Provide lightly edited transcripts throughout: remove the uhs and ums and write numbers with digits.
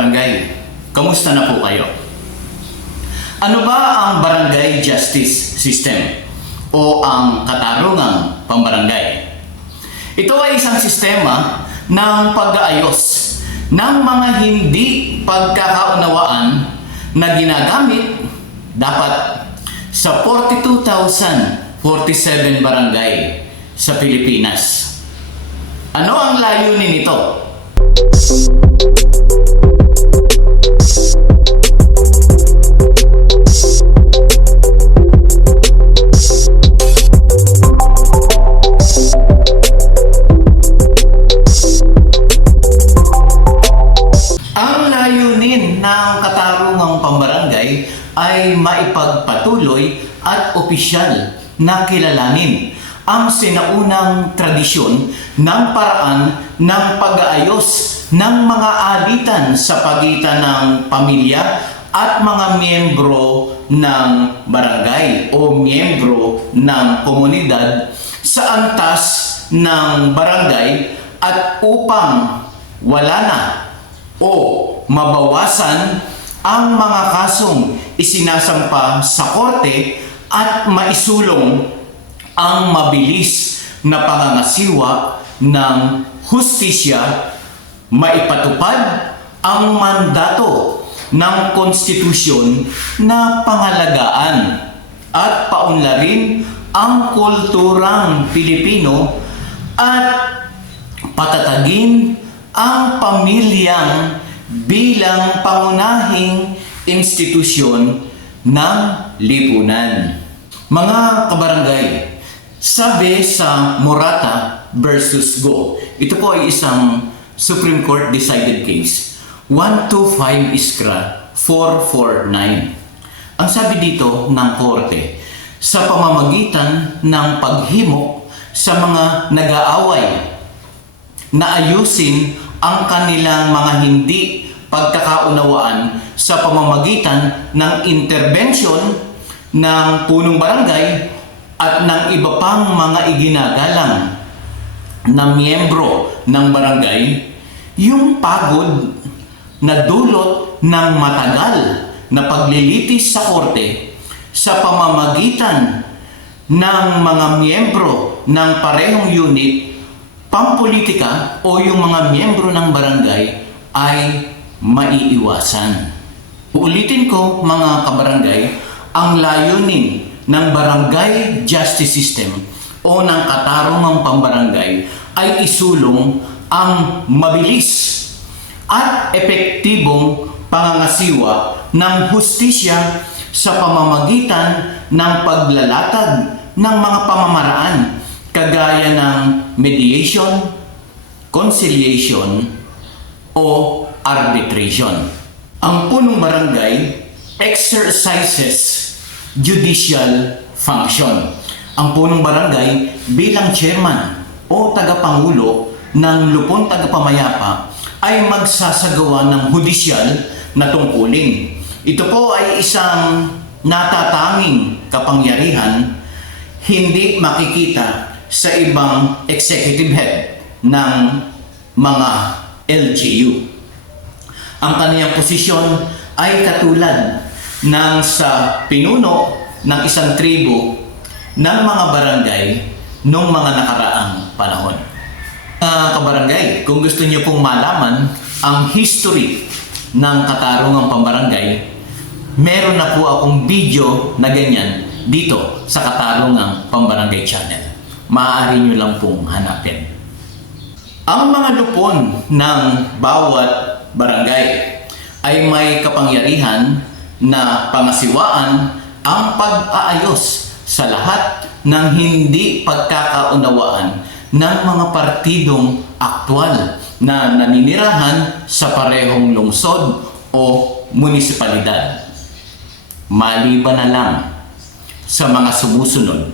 kabarangay, kamusta na po kayo? Ano ba ang barangay justice system o ang katarungang pambarangay? Ito ay isang sistema ng pag-aayos ng mga hindi pagkakaunawaan na ginagamit dapat sa 42,047 barangay sa Pilipinas. Ano ang layunin nito? Ang layunin ng katarungang pambarangay ay maipagpatuloy at opisyal na kilalanin ang sinaunang tradisyon ng paraan ng pag-aayos ng mga alitan sa pagitan ng pamilya at mga miyembro ng barangay o miyembro ng komunidad sa antas ng barangay at upang wala na o mabawasan ang mga kasong isinasampa sa korte at maisulong ang mabilis na pangangasiwa ng hustisya, maipatupad ang mandato ng konstitusyon na pangalagaan at paunlarin ang kulturang Pilipino at patatagin ang pamilyang bilang pangunahing institusyon ng lipunan. Mga kabarangay, sabi sa Morata versus Go, ito po ay isang Supreme Court decided case, 125 Iskra 449. Ang sabi dito ng korte, sa pamamagitan ng paghimok sa mga nag-aaway na ayusin ang kanilang mga hindi pagkakaunawaan sa pamamagitan ng interbensyon ng punong barangay at ng iba pang mga iginagalang na miyembro ng barangay, yung pagod na dulot ng matagal na paglilitis sa korte sa pamamagitan ng mga miyembro ng parehong unit pampolitika o yung mga miyembro ng barangay ay maiiwasan. Uulitin ko mga kabarangay, ang layunin ng barangay justice system o ng katarungang pambarangay ay isulong ang mabilis at epektibong pangangasiwa ng hustisya sa pamamagitan ng paglalatag ng mga pamamaraan kagaya ng mediation, conciliation, o arbitration. Ang punong barangay exercises judicial function. Ang punong barangay bilang chairman o tagapangulo ng lupon tagapamayapa ay magsasagawa ng hudisyal na tungkulin. Ito po ay isang natatanging kapangyarihan hindi makikita sa ibang executive head ng mga LGU. Ang kaniyang posisyon ay katulad ng sa pinuno ng isang tribo ng mga barangay noong mga nakaraang panahon. Kabarangay, kung gusto niyo pong malaman ang history ng katarungang pambarangay, meron na po akong video na ganyan dito sa Katarungang Pambarangay Channel. Maaari niyo lang pong hanapin. Ang mga lupon ng bawat barangay ay may kapangyarihan na pangasiwaan ang pag-aayos sa lahat ng hindi pagkakaunawaan ng mga partidong aktwal na naninirahan sa parehong lungsod o munisipalidad. Maliban na lang sa mga sumusunod,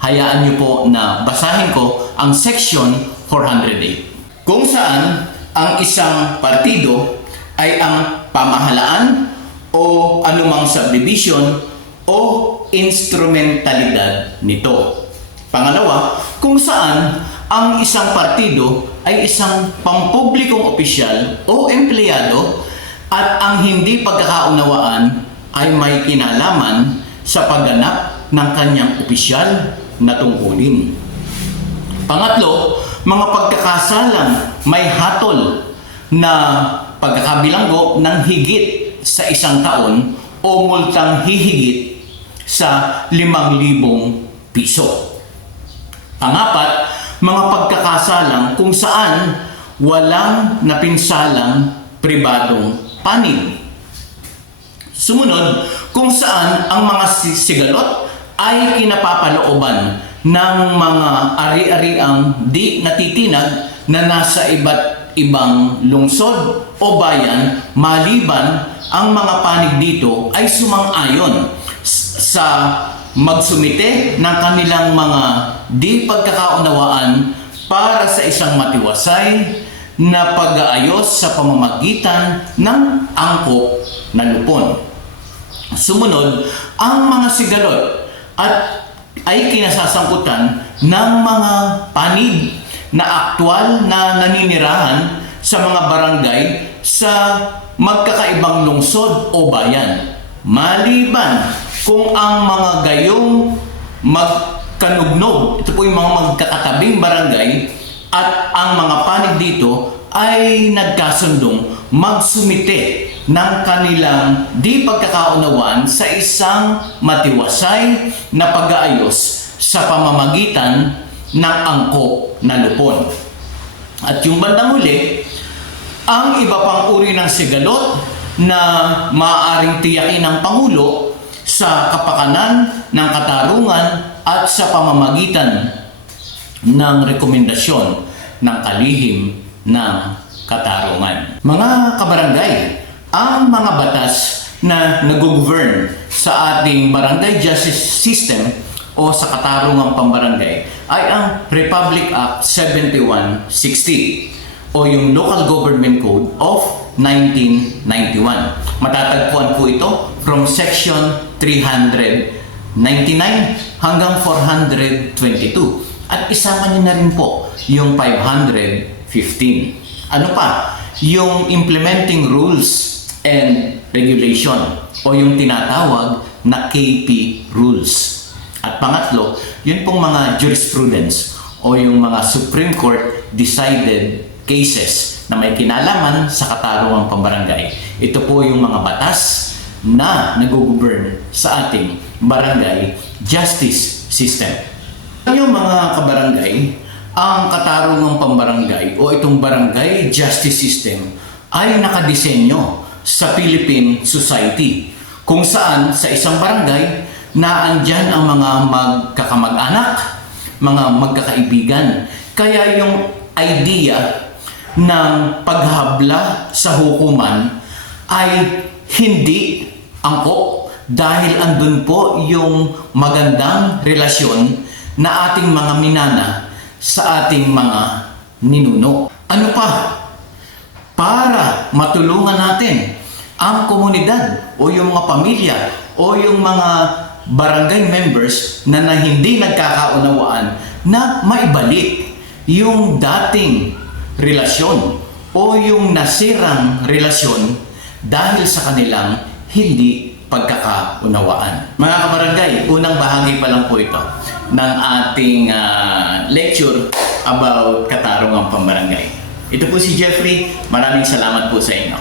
hayaan niyo po na basahin ko ang Section 408 kung saan ang isang partido ay ang pamahalaan o anumang subdivision o instrumentalidad nito. Pangalawa, kung saan ang isang partido ay isang pampublikong opisyal o empleyado at ang hindi pagkakaunawaan ay may kinalaman sa pagganap ng kanyang opisyal na tungkulin. Pangatlo, mga pagkakasalang may hatol na pagkakabilanggo ng higit sa 1 taon o multang hihigit sa 5,000 piso. Pangapat, mga pagkakasalang kung saan walang napinsalang pribadong panig. Sumunod, kung saan ang mga sigalot ay kinapapalooban ng mga ari-ariang di natitinag na nasa iba't ibang lungsod o bayan, maliban ang mga panig dito ay sumang-ayon sa magsumite ng kanilang mga di pagkakaunawaan para sa isang matiwasay na pag-aayos sa pamamagitan ng angkop na lupon. Sumunod, ang mga sigalot ay kinasasangkutan ng mga panig na aktwal na naninirahan sa mga barangay sa magkakaibang lungsod o bayan. Maliban kung ang mga gayong magkanugnog, ito po yung mga magkakatabing barangay, at ang mga panig dito ay nagkasundong magsumite ng kanilang di pagkakaunawaan sa isang matiwasay na pag-aayos sa pamamagitan ng angkop na lupon. At yung bandang huli, ang iba pang uri ng sigalot na maaaring tiyakin ng Pangulo sa kapakanan ng katarungan at sa pamamagitan ng rekomendasyon ng kalihim ng katarungan. Mga kabarangay, ang mga batas na nag-govern sa ating barangay justice system o sa katarungang pambarangay ay ang Republic Act 7160 o yung Local Government Code of 1991. Matatagpuan po ito from section 399 hanggang 422. At isama niyo na rin po yung 515. Ano pa? Yung implementing rules and regulation o yung tinatawag na KP rules. At pangatlo, yun pong mga jurisprudence o yung mga Supreme Court decided cases na may kinalaman sa katarungang pambarangay. Ito po yung mga batas na nag-govern sa ating barangay justice system. Yung mga kabarangay, ang katarungang pambarangay o itong barangay justice system ay nakadisenyo sa Philippine Society kung saan sa isang barangay na andyan ang mga magkakamag-anak, mga magkakaibigan. Kaya yung idea ng paghabla sa hukuman ay hindi angkop dahil andun po yung magandang relasyon na ating mga minana sa ating mga ninuno. Ano pa? Para matulungan natin ang komunidad o yung mga pamilya o yung mga barangay members na hindi nagkakaunawaan na maibalik yung dating relasyon o yung nasirang relasyon dahil sa kanilang hindi pagkakaunawaan. Mga kabarangay, unang bahagi pa lang po ito ng ating lecture about katarungang pambarangay. Ito po si Jeffrey. Maraming salamat po sa inyo.